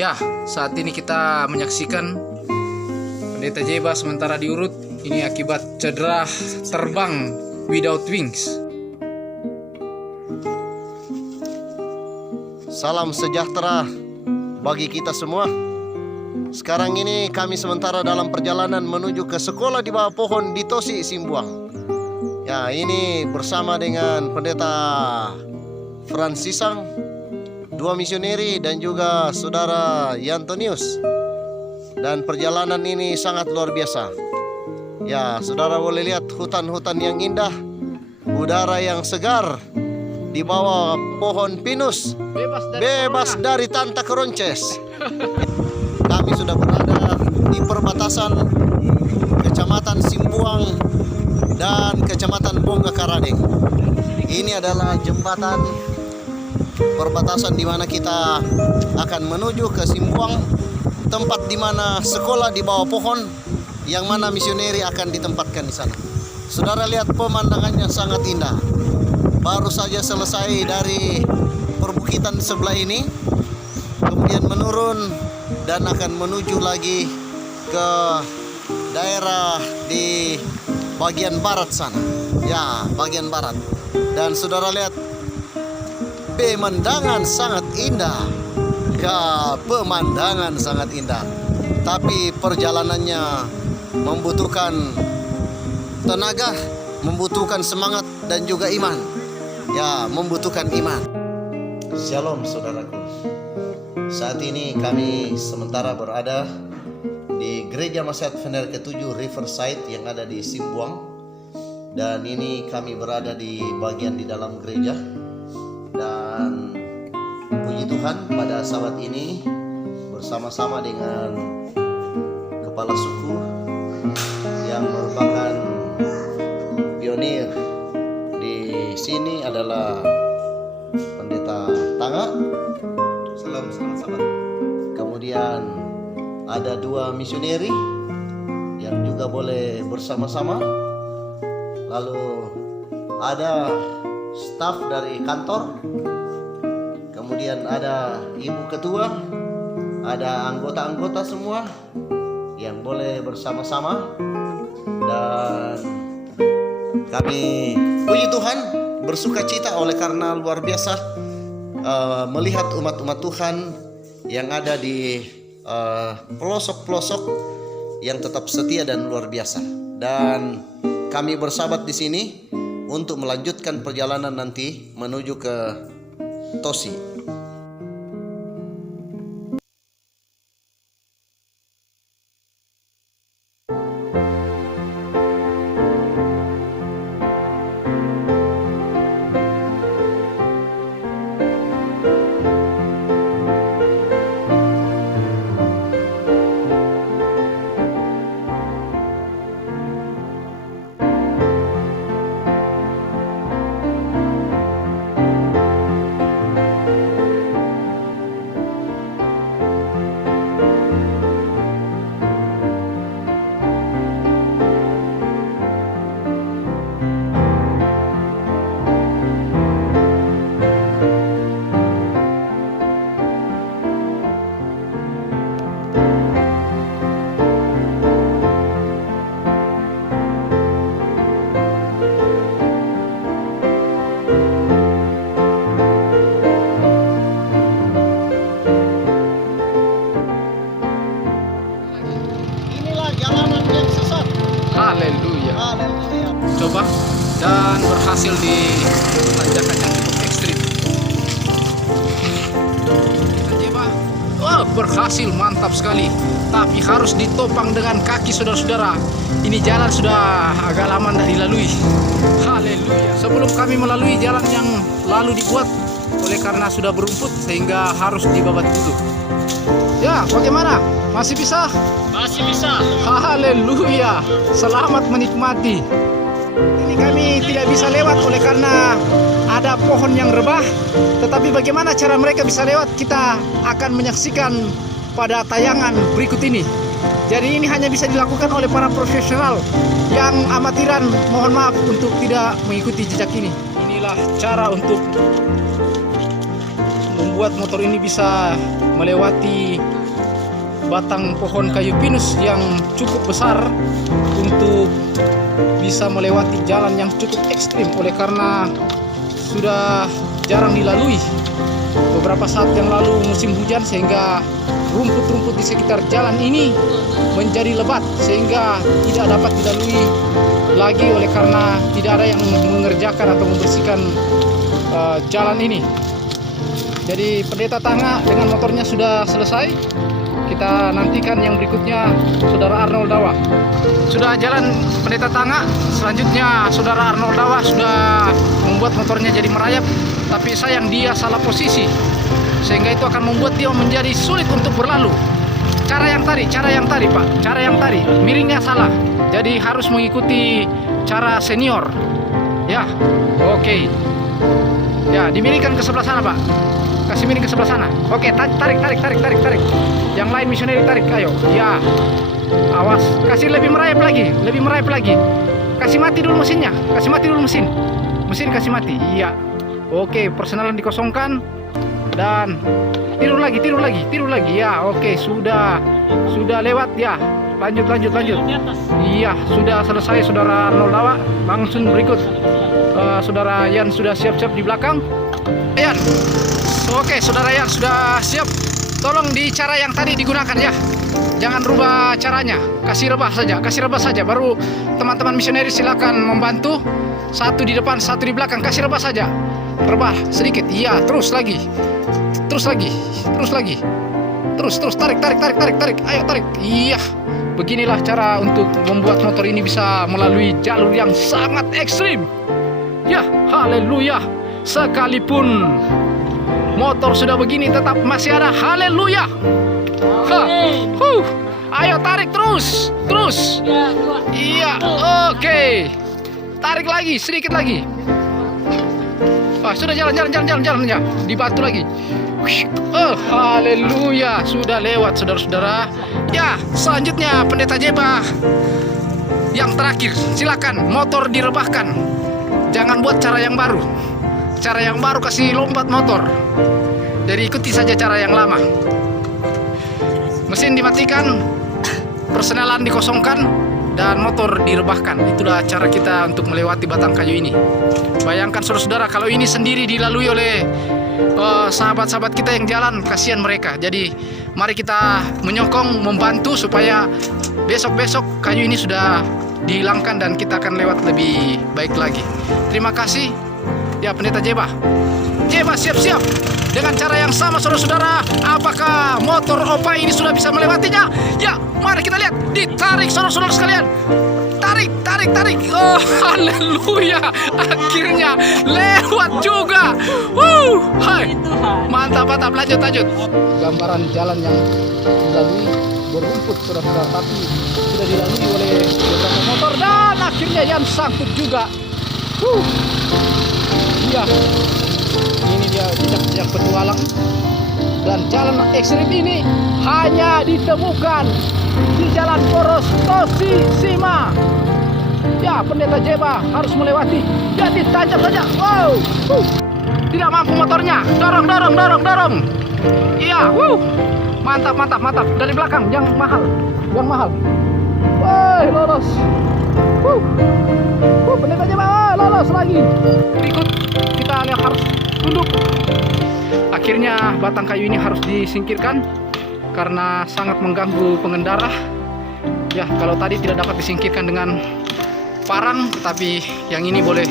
Ya, saat ini kita menyaksikan Pendeta Jeba sementara diurut. Ini akibat cedera terbang without wings. Salam sejahtera bagi kita semua. Sekarang ini kami sementara dalam perjalanan menuju ke sekolah di bawah pohon di Tosi, Simbuang. Ya, ini bersama dengan Pendeta Fransisang, dua misioneri dan juga Saudara Yantonius. Dan perjalanan ini sangat luar biasa. Ya, saudara boleh lihat hutan-hutan yang indah, udara yang segar di bawah pohon pinus, bebas dari tanta keronces. Kami sudah berada di perbatasan Kecamatan Simbuang dan Kecamatan Bongga Karadeng. Ini adalah jembatan perbatasan di mana kita akan menuju ke Simbuang, tempat di mana sekolah di bawah pohon yang mana misioneri akan ditempatkan di sana. Saudara lihat pemandangannya sangat indah. Baru saja selesai dari perbukitan sebelah ini, kemudian menurun dan akan menuju lagi ke daerah di bagian barat sana. Ya, bagian barat. Dan saudara lihat pemandangan sangat indah. Ya, pemandangan sangat indah. Tapi perjalanannya membutuhkan tenaga, membutuhkan semangat dan juga iman. Ya, membutuhkan iman. Shalom saudaraku. Saat ini kami sementara berada di Gereja Masjid Advent ke-7 Riverside yang ada di Simbuang. Dan ini kami berada di bagian di dalam gereja. Dan puji Tuhan, pada saat ini bersama-sama dengan kepala suku yang merupakan pionir di sini adalah Pendeta Tanga. Salam sahabat. Kemudian ada dua misioneri yang juga boleh bersama-sama. Lalu ada staf dari kantor. Kemudian ada ibu ketua, ada anggota-anggota semua yang boleh bersama-sama. Dan kami puji Tuhan, bersuka cita oleh karena luar biasa melihat umat-umat Tuhan yang ada di pelosok-pelosok yang tetap setia dan luar biasa. Dan kami bersahabat di sini untuk melanjutkan perjalanan nanti menuju ke Tosi. Haleluya. Coba dan berhasil di tanjakan yang cukup ekstrim. Wah, berhasil, mantap sekali. Tapi harus ditopang dengan kaki, saudara-saudara. Ini jalan sudah agak lama tidak dilalui. Haleluya. Sebelum kami melalui jalan yang lalu dibuat oleh karena sudah berumput sehingga harus dibabat dulu. Ya, bagaimana? Masih bisa? Masih bisa. Haleluya. Selamat menikmati. Ini kami tidak bisa lewat oleh karena ada pohon yang rebah. Tetapi bagaimana cara mereka bisa lewat, kita akan menyaksikan pada tayangan berikut ini. Jadi ini hanya bisa dilakukan oleh para profesional. Yang amatiran mohon maaf untuk tidak mengikuti jejak ini. Inilah cara untuk membuat motor ini bisa melewati batang pohon kayu pinus yang cukup besar untuk bisa melewati jalan yang cukup ekstrim, oleh karena sudah jarang dilalui beberapa saat yang lalu musim hujan, sehingga rumput-rumput di sekitar jalan ini menjadi lebat sehingga tidak dapat dilalui lagi, oleh karena tidak ada yang mengerjakan atau membersihkan jalan ini. Jadi pendeta Tanga dengan motornya sudah selesai. Kita nantikan yang berikutnya saudara Arnold Dawa. Sudah jalan pendeta Tanga. Selanjutnya saudara Arnold Dawa sudah membuat motornya jadi merayap, tapi sayang dia salah posisi, sehingga itu akan membuat dia menjadi sulit untuk berlalu. Cara yang tadi Pak, cara yang tadi miringnya salah, jadi harus mengikuti cara senior. Ya, oke. Ya, dimiringkan ke sebelah sana Pak. Kasih miring ke sebelah sana. Oke, tarik. Yang lain misioneri tarik, ayo. Ya, awas. Kasih lebih merayap lagi. Kasih mati dulu mesinnya. Mesin kasih mati. Iya. Oke, persenalan dikosongkan dan tidur lagi. Ya, oke, sudah lewat ya. Lanjut. Iya, sudah selesai saudara Arnold Dawa. Langsung berikut saudara Yan sudah siap-siap di belakang. Yan. Oke, saudara Yan sudah siap. Tolong di cara yang tadi digunakan ya. Jangan rubah caranya. Kasih rebah saja. Baru teman-teman misioneri silakan membantu. Satu di depan, satu di belakang. Kasih rebah saja. Rebah sedikit. Iya, terus lagi. Terus, tarik. Ayo tarik. Iya. Beginilah cara untuk membuat motor ini bisa melalui jalur yang sangat ekstrim. Ya, haleluya. Sekalipun motor sudah begini tetap masih ada haleluya. Ayo tarik terus. Iya, oke. Tarik lagi, sedikit lagi. Sudah jalan ya. Dibantu lagi. Haleluya, sudah lewat saudara-saudara. Ya, selanjutnya pendeta Jeba yang terakhir. Silakan motor direbahkan. Jangan buat cara yang baru. Cara yang baru kasih lompat motor. Jadi ikuti saja cara yang lama. Mesin dimatikan, persenalan dikosongkan, dan motor direbahkan. Itulah cara kita untuk melewati batang kayu ini. Bayangkan saudara-saudara, kalau ini sendiri dilalui oleh sahabat-sahabat kita yang jalan, kasihan mereka. Jadi mari kita menyokong, membantu supaya besok-besok kayu ini sudah dihilangkan dan kita akan lewat lebih baik lagi. Terima kasih. Ya, pendeta Jeba siap-siap. Dengan cara yang sama saudara-saudara, apakah motor Opa ini sudah bisa melewatinya? Ya, mari kita lihat. Ditarik saudara-saudara sekalian. Tarik. Oh, haleluya. Akhirnya lewat juga. Hai. Mantap. Lanjut. Gambaran jalan yang dilalui berumput saudara-saudara, tapi sudah dilalui oleh beberapa motor dan akhirnya yang sangkut juga. Iya, ini dia jejak petualang, dan jalan ekstrim ini hanya ditemukan di jalan Poros Toshisima. Ya, pendeta Jeba harus melewati. Ya, ditancap saja. Wow, tidak mampu motornya. Dorong. Iya, mantap. Dari belakang yang mahal. Woi, lolos. Pendeta Jeba lolos lagi. Berikut kita lihat, harus tunduk. Akhirnya batang kayu ini harus disingkirkan karena sangat mengganggu pengendara. Ya, kalau tadi tidak dapat disingkirkan dengan parang, tetapi yang ini boleh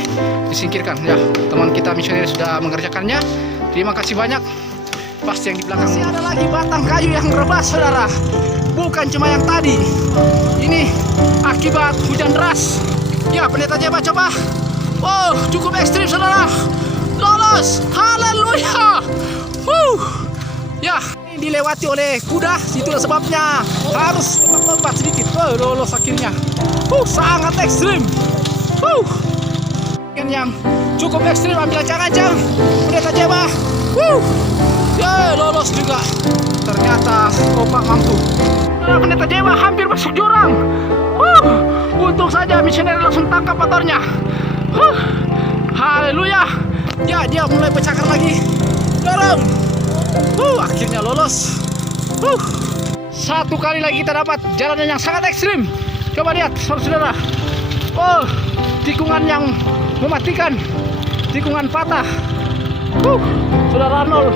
disingkirkan. Ya, teman kita misioneri sudah mengerjakannya. Terima kasih banyak. Pasti yang di belakang. Masih ada lagi batang kayu yang rebah saudara. Bukan cuma yang tadi. Ini akibat hujan deras. Ya, pendeta Jeba coba. Wow, cukup ekstrim saudara. Lolos, haleluya. Ya, ini dilewati oleh kuda. Itulah sebabnya harus lompat sedikit. Lolos akhirnya. Sangat ekstrim. Yang cukup ekstrim, ambil ancang-ancang pendeta Jeba. Ya, lolos juga. Ternyata Opa mampu. Pendeta Jeba hampir masuk jurang. Untung saja misioneri langsung tangkap motornya. Haleluya. Ya, dia mulai bercakar lagi. Dorong. Akhirnya lolos. Satu kali lagi kita dapat jalanan yang sangat ekstrim. Coba lihat saudara-saudara. Oh, tikungan yang mematikan, tikungan patah. Saudara Arnold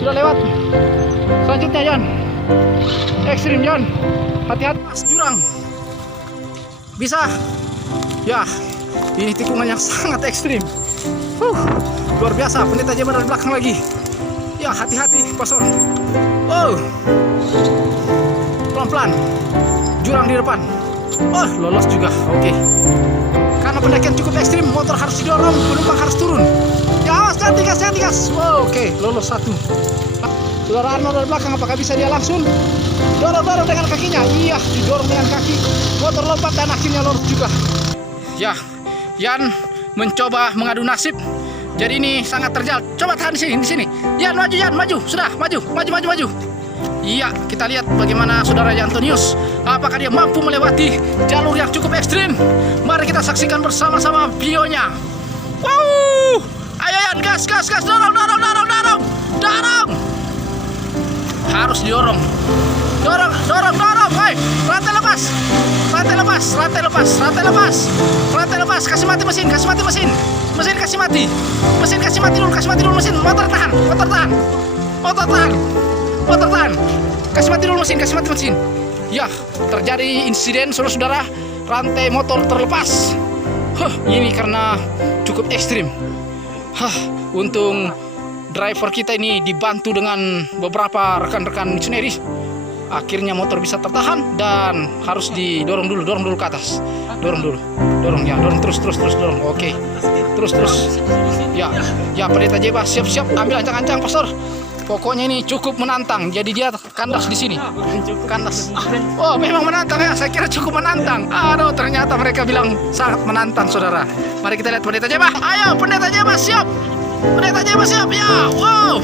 sudah lewat. Selanjutnya Jan, ekstrim Jan, hati-hati mas jurang. Bisa, ya. Ini tikungan yang sangat ekstrim. Luar biasa. Pendeta Jeba dari belakang lagi. Ya, hati-hati pastor. Oh, pelan-pelan. Jurang di depan. Oh, lolos juga. Oke. Karena pendakian cukup ekstrim, motor harus didorong, penumpang harus turun. Ya, awas, ganti gas. Oh, oke, lolos satu. Saudara Arnold dari belakang, apakah bisa dia langsung dorong dengan kakinya? Iya, didorong dengan kaki. Motor lompat dan akhirnya lolos juga. Ya, Yan mencoba mengadu nasib. Jadi ini sangat terjal. Coba tahan di sini. Yan, maju. Sudah, maju. Iya, kita lihat bagaimana saudara Antonius. Apakah dia mampu melewati jalur yang cukup ekstrim? Mari kita saksikan bersama-sama videonya. Wow! Ayo Yan, gas. Dorong. Harus didorong. Dorong. Hei, rantai lepas. Kasih mati mesin. Mesin kasih mati dulu mesin. Motor tahan. Kasih mati dulu mesin. Ya, terjadi insiden saudara-saudara, rantai motor terlepas. Ini karena cukup ekstrim. Untung driver kita ini dibantu dengan beberapa rekan-rekan misioneri. Akhirnya motor bisa tertahan dan harus didorong dulu ke atas. Dorong terus dorong. Oke. Terus. Ya, pendeta Jeba siap ambil ancang-ancang pastor. Pokoknya ini cukup menantang. Jadi dia kandas di sini. Kandas. Oh, memang menantang ya. Saya kira cukup menantang. Aduh, ternyata mereka bilang sangat menantang, saudara. Mari kita lihat pendeta Jeba. Ayo, pendeta Jeba siap. Ya. Wow.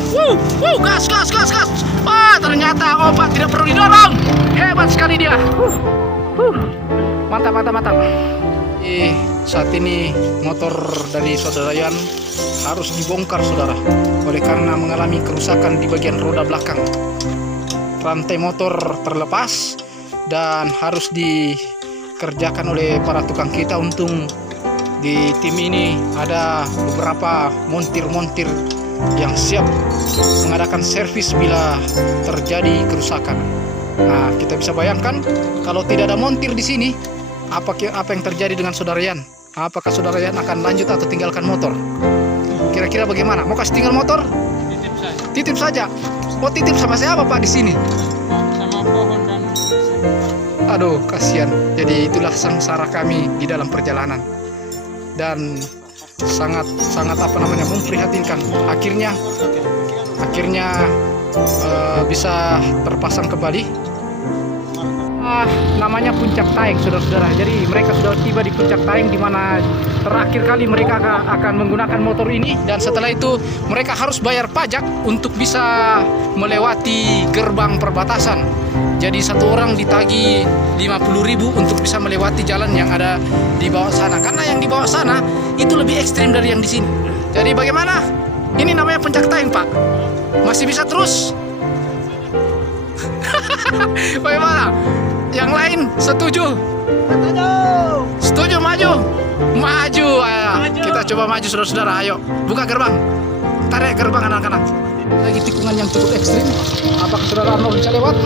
Gas. Wah, ternyata obat tidak perlu didorong. Hebat sekali dia. Mantap. Saat ini motor dari saudara Yan harus dibongkar, saudara, oleh karena mengalami kerusakan di bagian roda belakang. Rantai motor terlepas dan harus dikerjakan oleh para tukang kita. Untung di tim ini ada beberapa montir yang siap mengadakan servis bila terjadi kerusakan. Nah, kita bisa bayangkan kalau tidak ada montir di sini, apa yang terjadi dengan saudara Yan? Apakah saudara Yan akan lanjut atau tinggalkan motor? Kira-kira bagaimana? Mau kasih tinggal motor? Titip saja. Mau titip sama siapa Pak di sini? Sama pohon dan. Aduh, kasihan. Jadi itulah sengsara kami di dalam perjalanan. Dan sangat memprihatinkan. Akhirnya bisa terpasang kembali. Namanya Puncak Taeng, saudara-saudara. Jadi mereka sudah tiba di Puncak Taeng, di mana terakhir kali mereka akan menggunakan motor ini. Dan setelah itu mereka harus bayar pajak untuk bisa melewati gerbang perbatasan. Jadi satu orang ditagih 50.000 untuk bisa melewati jalan yang ada di bawah sana. Karena yang di bawah sana itu lebih ekstrim dari yang di sini. Jadi bagaimana? Ini namanya Puncak Taeng, Pak. Masih bisa terus? Bagaimana? Yang lain setuju? Setuju maju. Kita coba maju, saudara-saudara. Ayo, buka gerbang. Tarik gerbang anak-anak. Lagi tikungan yang cukup ekstrim. Apakah saudara Arnold bisa lewat?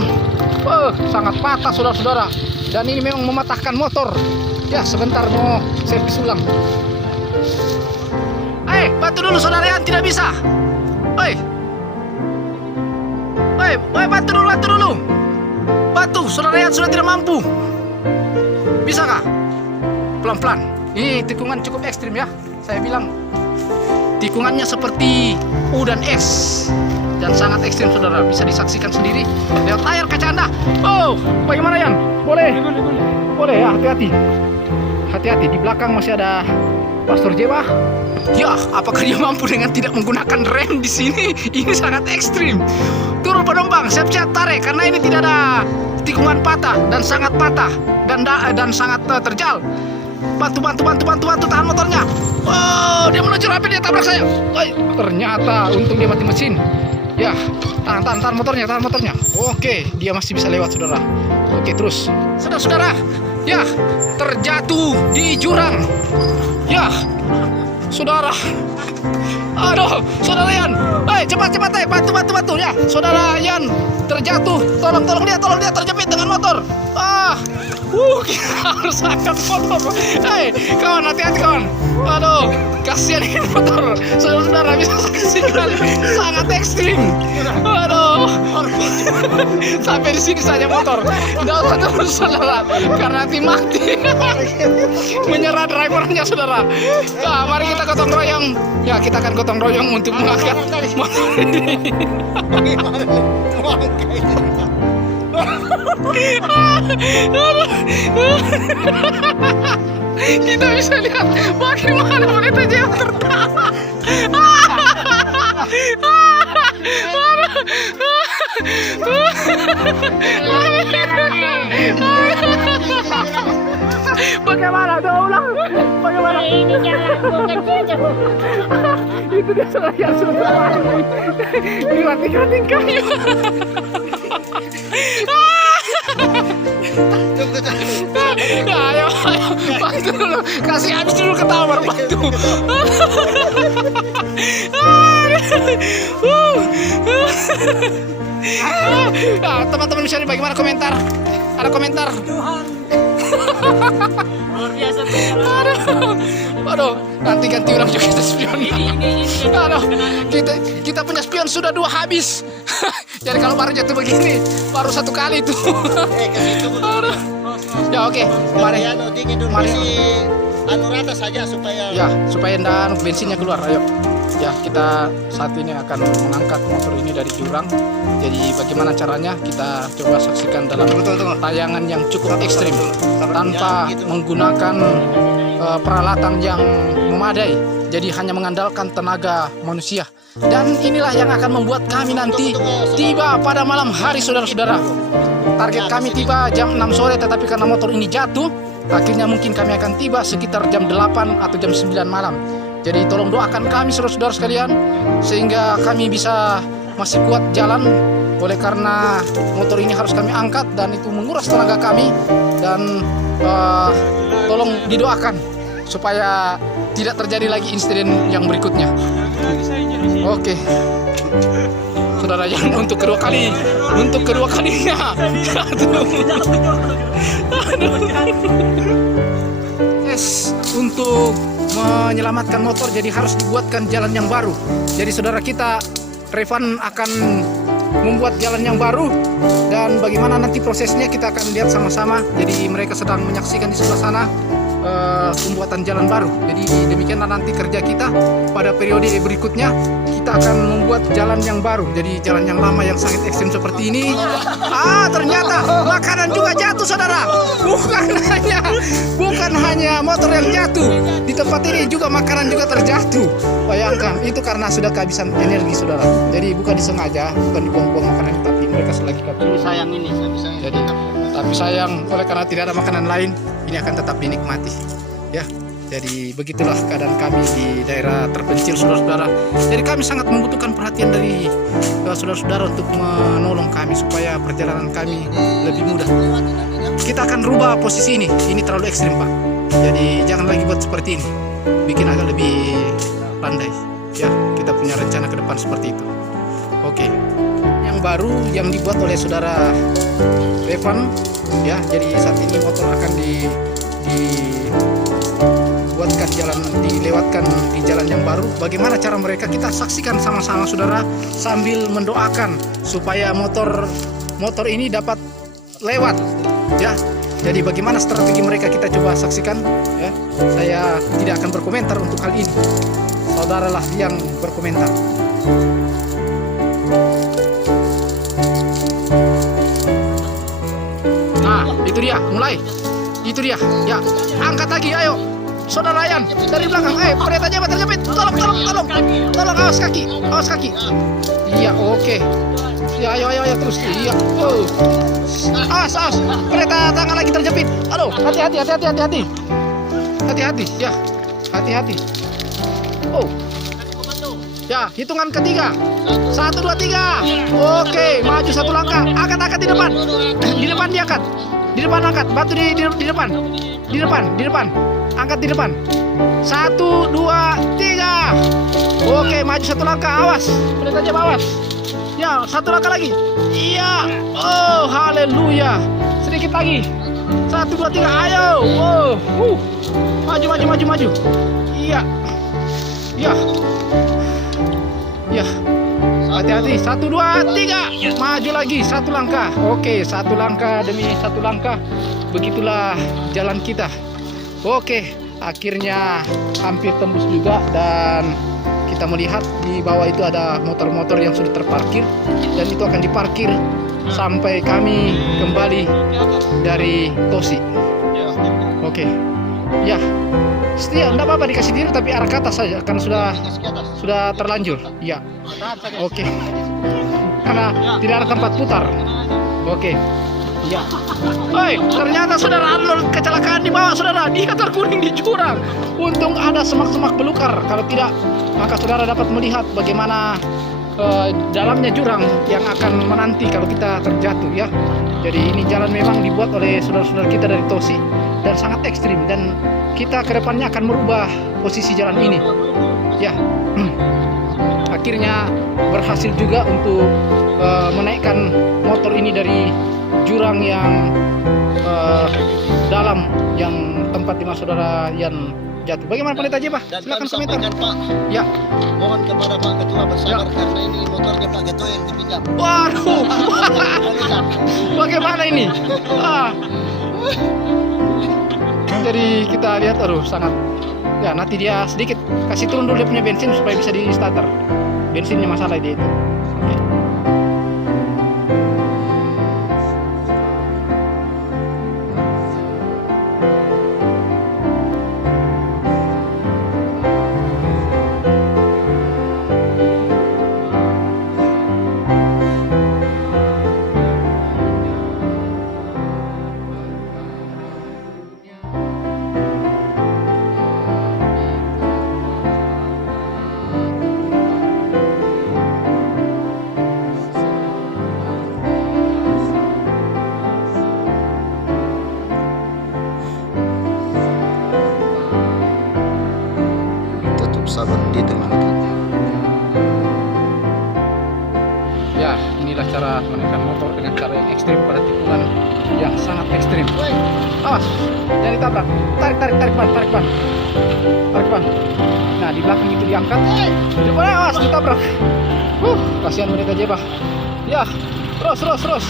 Sangat patah, saudara-saudara. Dan ini memang mematahkan motor. Ya, sebentar mau servis ulang. Bantu dulu saudara Yan, tidak bisa. Bantu dulu. Bantu, saudara Yan sudah tidak mampu. Bisa kah? Pelan-pelan. Ini tikungan cukup ekstrim ya. Saya bilang tikungannya seperti U dan S dan sangat ekstrim, saudara. Bisa disaksikan sendiri lewat layar kaca Anda. Oh, bagaimana Yan? Boleh ya, hati-hati. Di belakang masih ada Pastor Jeba. Ya, apakah dia mampu dengan tidak menggunakan rem di sini? Ini sangat ekstrim. Turun penumpang, siap-siap tarik karena ini tidak ada tikungan patah dan sangat patah dan sangat terjal. Bantu tahan motornya. Oh, dia meluncur, dia tabrak saya. Ternyata untung dia mati mesin. Ya, tahan motornya. Oke, dia masih bisa lewat, saudara. Oke, terus. Saudara-saudara, ya, terjatuh di jurang. Ya, saudara. Aduh, saudara Yan. Cepat, bantu ya. Saudara Yan terjatuh. Tolong dia terjepit dengan motor. Kita harus angkat motor. Kawan, hati-hati kawan. Aduh, kasihan ini motor. Saudara bisa saksikan, sangat ekstrim. Aduh, sampai di sini saja motor. Tidak usah terus, saudara, karena nanti mati. Menyerah drivernya, saudara. Nah, mari kita gotong royong. Ya, kita akan gotong royong untuk mengangkat motor ini. Kita bisa lihat bagaimana mereka jauh tertawa. Bagaimana? Udah ulang. Bagaimana? Ini jangan bukan jauh. Itu dia salah yang sudah dilatih kayu. Ya, ayo, bantu dulu. Kasih habis dulu ketawa baru bantu. Teman-teman bisa nih bagaimana komentar? Ada komentar? Luar biasa. Aduh, nanti ganti orang juga kita spion. Aduh, kita punya spion sudah 2 habis. Jadi kalau baru jatuh begini, baru 1 kali itu. Aduh. Ya oke, mari. Mari. Anu rata saja supaya Ya, supaya dan bensinnya keluar. Ayo. Ya, kita saat ini akan mengangkat motor ini dari jurang. Jadi bagaimana caranya kita coba saksikan dalam tayangan yang cukup ekstrim tanpa menggunakan peralatan yang memadai. Jadi hanya mengandalkan tenaga manusia. Dan inilah yang akan membuat kami nanti tiba pada malam hari, saudara-saudara. Target kami tiba jam 6 sore, tetapi karena motor ini jatuh, akhirnya mungkin kami akan tiba sekitar jam 8 atau jam 9 malam. Jadi tolong doakan kami, saudara-saudara sekalian, sehingga kami bisa masih kuat jalan. Oleh karena motor ini harus kami angkat dan itu menguras tenaga kami. Dan tolong didoakan supaya tidak terjadi lagi insiden yang berikutnya. Oke, saudara, yang untuk kedua kalinya. Yes, untuk menyelamatkan motor jadi harus dibuatkan jalan yang baru. Jadi saudara kita Revan akan membuat jalan yang baru, dan bagaimana nanti prosesnya kita akan lihat sama-sama. Jadi mereka sedang menyaksikan di sebelah sana pembuatan jalan baru. Jadi demikianlah nanti kerja kita pada periode berikutnya. Kita akan membuat jalan yang baru. Jadi jalan yang lama yang sangat ekstrim seperti ini. Ternyata makanan juga jatuh, saudara. Bukan hanya motor yang jatuh. Di tempat ini juga makanan juga terjatuh. Bayangkan, itu karena sudah kehabisan energi, saudara. Jadi bukan disengaja, bukan dibuang-buang makanan, tapi mereka selagi Ini sayang ini. jadi, tapi sayang oleh karena tidak ada makanan lain, ini akan tetap dinikmati. Ya, jadi begitulah keadaan kami di daerah terpencil, saudara-saudara. Jadi kami sangat membutuhkan perhatian dari saudara-saudara untuk menolong kami supaya perjalanan kami lebih mudah. Kita akan rubah posisi ini. Ini terlalu ekstrim, Pak. Jadi jangan lagi buat seperti ini. Bikin agak lebih landai. Ya, kita punya rencana ke depan seperti itu. Oke. Yang baru yang dibuat oleh saudara Revan, ya. Jadi saat ini motor akan dibuatkan jalan, dilewatkan di jalan yang baru. Bagaimana cara mereka kita saksikan sama-sama, saudara, sambil mendoakan supaya motor ini dapat lewat, ya. Jadi bagaimana strategi mereka kita coba saksikan, ya. Saya tidak akan berkomentar untuk hal ini. Saudaralah yang berkomentar. Nah, itu dia, mulai. Itu dia, ya. Angkat lagi, ayo. Saudara Yan, dari belakang. Pendeta Jabat terjepit. Tolong, awas kaki. Iya, oke. Ya, ayo terus. Iya. Awas. Pendeta tangan lagi terjepit. Aduh, hati-hati. Hati-hati, ya. Hati-hati. Oh. Ya, hitungan ketiga. 1, 2, 3. Oke, maju 1 langkah. Angkat di depan. Di depan diangkat. Di depan angkat. Batu di depan. Di depan. Angkat di depan. 1, 2, 3. Oke, maju 1 langkah. Awas. Pendeta Jeb, awas. Ya, 1 langkah lagi. Iya. Oh, haleluya. Sedikit lagi. 1, 2, 3. Ayo. Oh. Maju. Iya. Ya. Ya. Hati-hati. 1, 2, 3. Maju lagi 1 langkah. Oke, 1 langkah demi 1 langkah. Begitulah jalan kita. Oke, akhirnya hampir tembus juga, dan kita melihat di bawah itu ada motor-motor yang sudah terparkir, dan itu akan diparkir sampai kami kembali dari Tosi. Oke. Ya. Setia, enggak apa-apa dikasih diri, tapi arah ke atas saja karena sudah terlanjur. Ya. Oke. Karena tidak ada tempat putar. Oke. Ya. Oi, ternyata saudara ada kecelakaan di bawah, saudara. Dia terguling di jurang. Untung ada semak-semak belukar. Kalau tidak, maka saudara dapat melihat bagaimana dalamnya jurang yang akan menanti kalau kita terjatuh, ya. Jadi ini jalan memang dibuat oleh saudara-saudara kita dari Tosi dan sangat ekstrim, dan kita kedepannya akan merubah posisi jalan ini, ya. Akhirnya berhasil juga untuk menaikkan motor ini dari jurang yang dalam, yang tempat di mana saudara Yan jatuh. Bagaimana Pendeta Jeb? Dan Silakan kami komentar. sampaikan, Pak, Ya. mohon kepada Pak Ketua bersabar karena ini motornya Pak Ketua yang dipinjam. Waduh. Bagaimana ini? Jadi kita lihat, aduh, sangat. Ya, nanti dia sedikit kasih turun dulu dia punya bensin supaya bisa di starter. Bensinnya masalah dia itu. Oke. Tetap sabar di tengah hutan. Ya, inilah cara menekan motor dengan cara yang ekstrim pada tikungan yang sangat ekstrim. Awas, jangan ditabrak. Tarik ban. Nah, di belakang itu diangkat. Di depan, awas, ditabrak. Kasihan Pendeta Jeb. Ya, terus.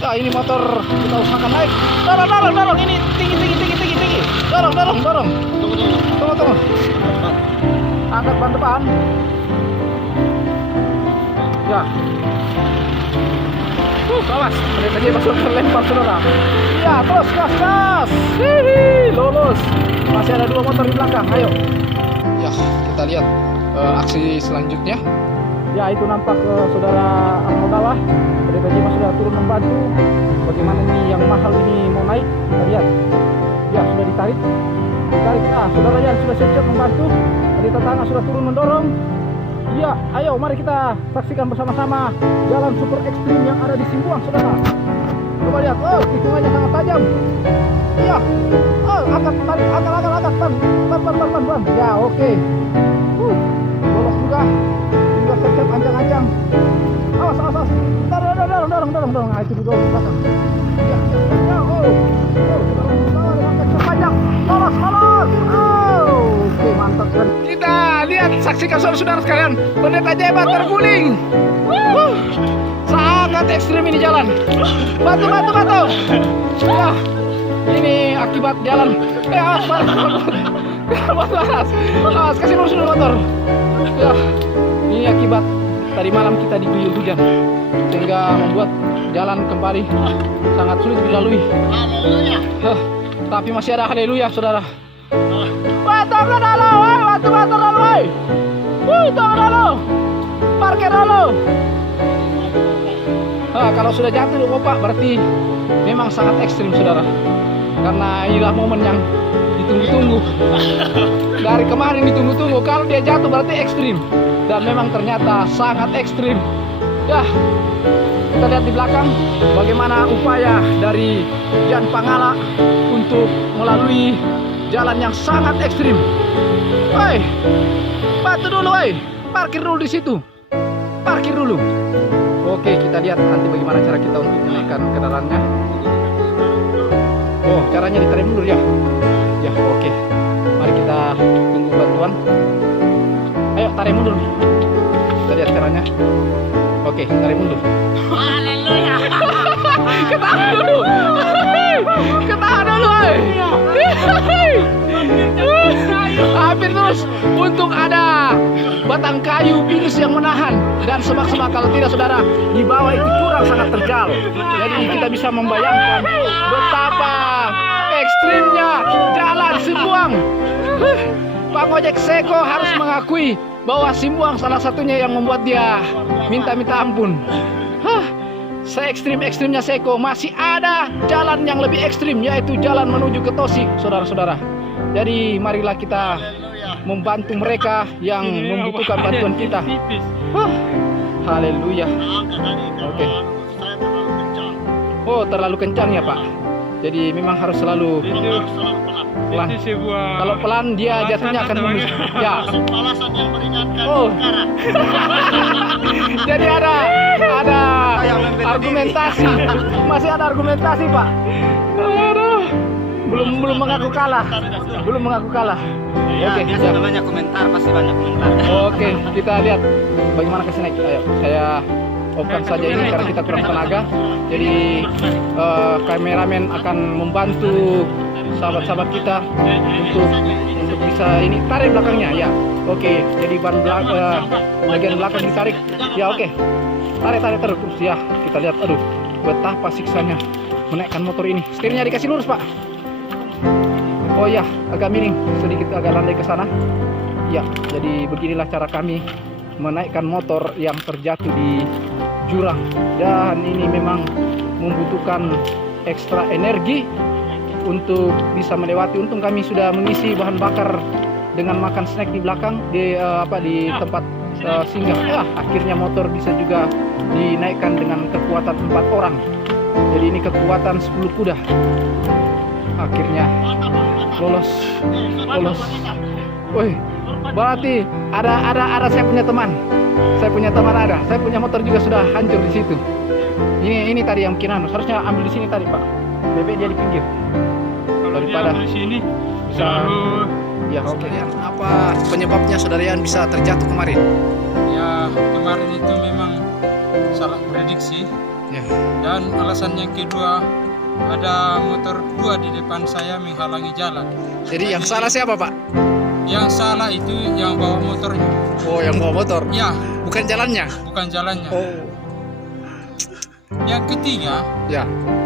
Ya, ini motor kita usahakan naik. Dorong. Ini tinggi. Dorong. Tunggu. Angkat ban depan. Ya. Awas, Pendeta Jeb sudah terlempar, saudara. Ya, terus gas. Lolos. Masih ada 2 motor di belakang. Ayo. Ya, kita lihat aksi selanjutnya. Ya, itu nampak saudara Arnodalah. Pendeta Jeb sudah turun membantu. Bagaimana ini yang mahal ini mau naik? Kita lihat. Ya, sudah ditarik. Nah, saudara Yan sudah siap-siap membantu. Pendeta Tangga sudah turun mendorong. Ya, ayo mari kita saksikan bersama-sama jalan super ekstrim yang ada di Simbuang, saudara. Coba lihat, tikungannya sangat tajam. Iya, angkat, ban. Ya, oke. Lolos juga. Tinggal siap-siap ancang-ancang. Awas. Dorong. Nah, itu dulu di belakang. Ya. Saudara dengan kecil panjang. Lolos. Oke, mantap sekali. Kita lihat, saksikan saudara-saudara sekalian, Pendeta Jeb terguling. Sangat ekstrim ini jalan. Batu. Ya, ini akibat jalan. Awas, kasih lurus dulu motor. Ya, ini akibat tadi malam kita diguyur hujan, sehingga membuat jalan kembali sangat sulit dilalui. Tapi masih ada haleluya, saudara. Tunggu dulu. Parkir dulu. Kalau sudah jatuh lupa, berarti memang sangat ekstrim, saudara. Karena inilah momen yang ditunggu-tunggu. Dari kemarin ditunggu-tunggu. Kalau dia jatuh berarti ekstrim. Dan memang ternyata sangat ekstrim. Ya, kita lihat di belakang bagaimana upaya dari Jan Pangala untuk melalui jalan yang sangat ekstrim. Woi, batu dulu, woi. Parkir dulu di situ. Parkir dulu. Oke, kita lihat nanti bagaimana cara kita untuk menaikkan kendaraannya. Oh, caranya ditarik mundur ya. Ya, oke. Mari kita tunggu bantuan. Ayo, tarik mundur. Kita lihat caranya. Oke, tarik mundur. Haleluya. Ketahan dulu. Ketahan dulu, woy. Hampir terus. Untung ada batang kayu pinus yang menahan dan semak-semak. Kalau tidak, saudara, di bawah itu jurang sangat terjal. Jadi kita bisa membayangkan betapa ekstrimnya jalan Simbuang. Pak Ngojek Seko harus mengakui bahwa Simbuang salah satunya yang membuat dia minta-minta ampun. Se-ekstrim-ekstrimnya Seko, masih ada jalan yang lebih ekstrim, yaitu jalan menuju ke Tosik, saudara-saudara. Jadi marilah kita membantu mereka yang membutuhkan bantuan kita. Haleluya. Oke. Oh, terlalu kencang ya, Pak. Jadi memang harus selalu pelan. Kalau pelan dia jatuhnya akan mundur. Ya. Oh. Jadi ada argumentasi. Masih ada argumentasi, Pak. Aduh. Belum mengaku kalah. Belum mengaku kalah. Oke, siap. Banyak komentar, pasti banyak komentar. Oke, kita lihat bagaimana kasih naik. Ayo, saya off-kan saja ini karena kita kurang tenaga. Jadi kameramen akan membantu sahabat-sahabat kita untuk bisa ini tarik belakangnya ya. Oke, jadi ban bagian belakang ditarik. Ya oke. Tarik terus ya. Kita lihat, aduh, betapa siksanya menaikkan motor ini. Setirnya dikasih lurus, Pak. Oh ya, agak miring, sedikit agak landai ke sana. Ya, jadi beginilah cara kami menaikkan motor yang terjatuh di jurang. Dan ini memang membutuhkan ekstra energi untuk bisa melewati. Untung kami sudah mengisi bahan bakar dengan makan snack di belakang di tempat singgah. Ya, akhirnya motor bisa juga dinaikkan dengan kekuatan 4 orang. Jadi ini kekuatan 10 kuda. Akhirnya lolos. Woi, berarti ada saya punya teman. Saya punya motor juga sudah hancur di situ. Ini tadi yang bikin harusnya ambil di sini tadi, Pak. Bebek dia di pinggir. Daripada di sini bisa. Ya oke. Apa penyebabnya saudara Yan bisa terjatuh kemarin? ya kemarin itu memang salah prediksi. Ya. Dan alasan yang kedua, ada motor 2 di depan saya menghalangi jalan. Jadi yang salah siapa, Pak? Yang salah itu yang bawa motornya. Oh, yang bawa motor. Ya, Bukan jalannya. bukan jalannya. Oh. Yang ketiga, Ya.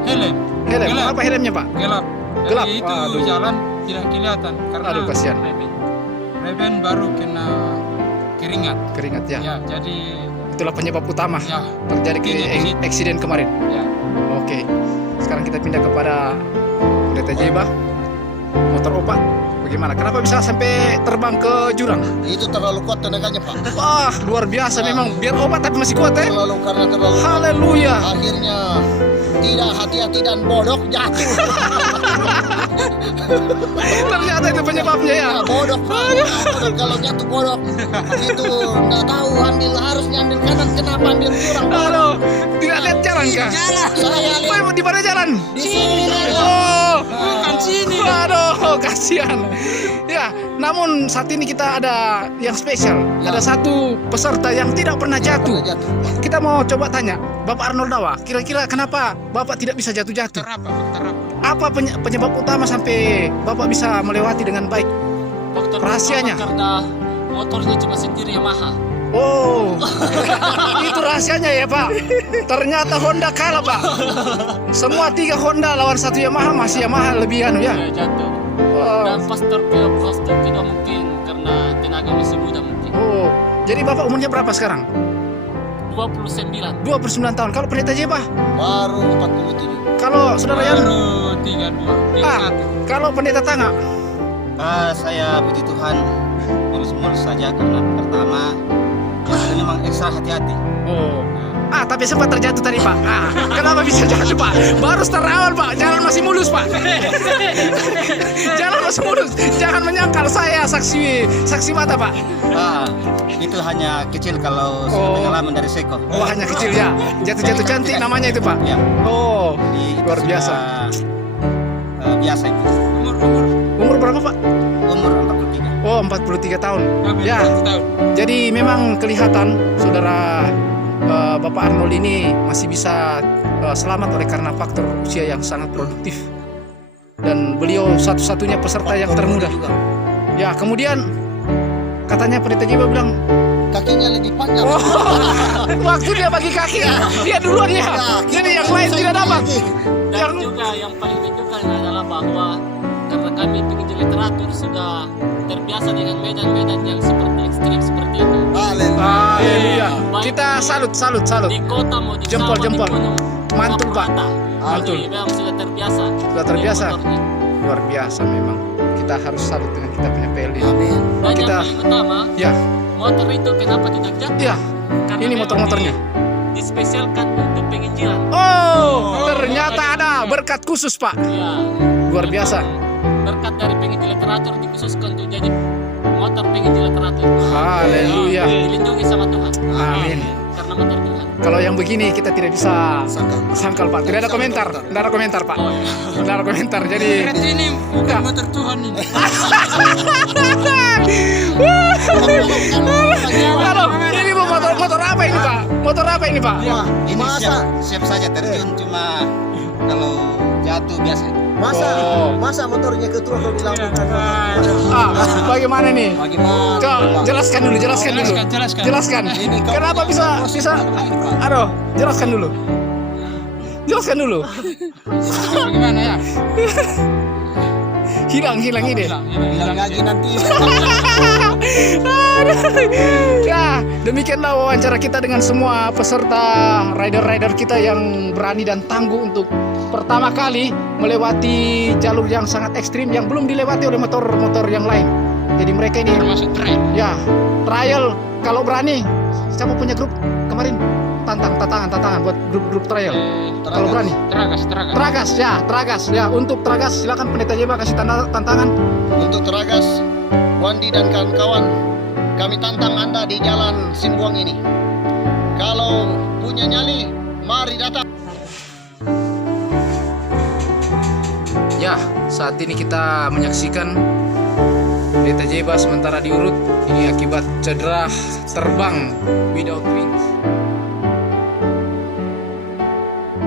helm. Helm. Gelap. Apa helmnya, Pak? Gelap. Jadi Gelap. itu Aduh. jalan tidak kelihatan karena Aduh, kasihan. Reben baru kena keringat. Keringat ya. Ya, jadi Itulah penyebab utama ya, terjadi eksiden kemarin. ya. Oke. Sekarang kita pindah kepada kereta Jeba. Motor Opa. Bagaimana? Kenapa bisa sampai terbang ke jurang? Itu terlalu kuat tenaganya, Pak. Wah, luar biasa memang. Biar Opa tapi masih kuat ya. Karena terlalu kuat. Haleluya. Akhirnya tidak hati-hati dan bodok jatuh. Ternyata itu penyebabnya ya. Bodok, Pak. Bodok, kalau jatuh bodok. Itu nggak tahu harusnya ambil kanan, kenapa ambil jurang? Halo, tidak lihat jalan kah? Saya lihat Oh, di mana jalan? di sini. Oh, Bukan sini. aduh, kasihan. Ya, namun saat ini kita ada yang spesial. Ya. Ada satu peserta yang tidak pernah jatuh. Jatuh. Kita mau coba tanya, Bapak Arnold Dawa, kira-kira kenapa Bapak tidak bisa jatuh-jatuh? Faktor apa? Apa penyebab utama sampai Bapak bisa melewati dengan baik? Faktor Rahasianya? pertama karena motornya cuma sendiri Yamaha. Oh, itu rahasianya ya Pak. Ternyata Honda kalah Pak. Semua 3 Honda lawan 1 Yamaha, masih Yamaha lebih anu ya. Ya, jatuh. Wow. Dan faktor kedua mungkin karena tenaga masih muda mungkin. Oh, jadi Bapak umurnya berapa sekarang? 29. 29 tahun. Kalau pendeta Jeba? Baru 47. Kalau saudara Yan? Baru 32. Ah, kalau pendeta Tanga? Saya puji Tuhan mulus-mulus saja karena pertama itu memang ekstra hati-hati. Oh. Tapi sempat terjatuh tadi Pak. Kenapa bisa jatuh Pak? Baru start awal Pak, jalan masih mulus Pak. Jalan masih mulus. Jangan menyangkal saya saksi mata Pak. Itu hanya kecil kalau pengalaman dari Seko. Oh, hanya kecil ya. Jatuh-jatuh cantik namanya itu Pak. Ya. Oh, Jadi itu luar sudah, biasa. Biasa itu. Umur berapa Pak? Umur 43. Oh, 43 tahun. Ya. 1 tahun. Jadi memang kelihatan saudara Bapak Arnold ini masih bisa selamat oleh karena faktor usia yang sangat produktif. Dan beliau satu-satunya peserta yang termuda. Ya, kemudian katanya Pendeta Jiba bilang Kakinya lebih panjang. oh, waktu dia bagi kaki dia duluan ya. Jadi yang lain tidak dapat. Dan Yang juga yang paling menyukai adalah bahwa karena kami penginjil literatur sudah terbiasa dengan medan-medan yang seperti ekstrim seperti itu. Haleluya. Kita salut. Di kota mau di Jempol, sawah, jempol. di gunung, Mantul, mau Pak. rata. Mantul. Jadi memang sudah terbiasa. Sudah terbiasa. dengan motornya. Luar biasa memang. Kita harus salut dengan kita punya PLD. Amin. Dan Kita- yang paling utama, Ya, motor itu kenapa tidak jatuh? ya. Karena Ini memang motor-motornya. dispesialkan untuk penginjilan. Oh, ternyata ada berkat khusus Pak. Ya. Luar biasa. Berkat dari penginjil literatur dikhususkan untuk jadi motor penginjil literatur. Haleluya. Dilindungi sama Tuhan. Amin. Karena motor Tuhan. Kalau yang begini kita tidak bisa sangkal Pak. Tidak ada komentar. Tidak ada komentar Pak. Oh ya. Tidak ada komentar. Jadi Berarti ini bukan Enggak. motor Tuhan ini. Halo, ini motor apa ini Pak? Motor apa ini Pak? Ini siap saja terjun, cuma kalau jatuh biasa. Oh. Masa motornya ketua kau bilang Bagaimana nih? Bagaimana? Kau jelaskan dulu. Jelaskan. Kenapa bisa? Aduh, jelaskan dulu. Bagaimana ya? Hilang ide. Bilang lagi nanti. Ya, demikianlah wawancara kita dengan semua peserta rider-rider kita yang berani dan tangguh untuk pertama kali melewati jalur yang sangat ekstrim yang belum dilewati oleh motor-motor yang lain. Jadi mereka ini Termasuk trail. ya trial kalau berani. Siapa punya grup kemarin? Tantangan buat grup trial. Kalau berani. Teragas ya. Untuk Teragas silakan Pendeta Jeba kasih tantangan. Untuk Teragas, Wandi dan kawan-kawan, kami tantang Anda di jalan Simbuang ini. Kalau punya nyali, mari datang. Ya, saat ini kita menyaksikan Pendeta Jeba sementara diurut. Ini akibat cedera terbang without wings.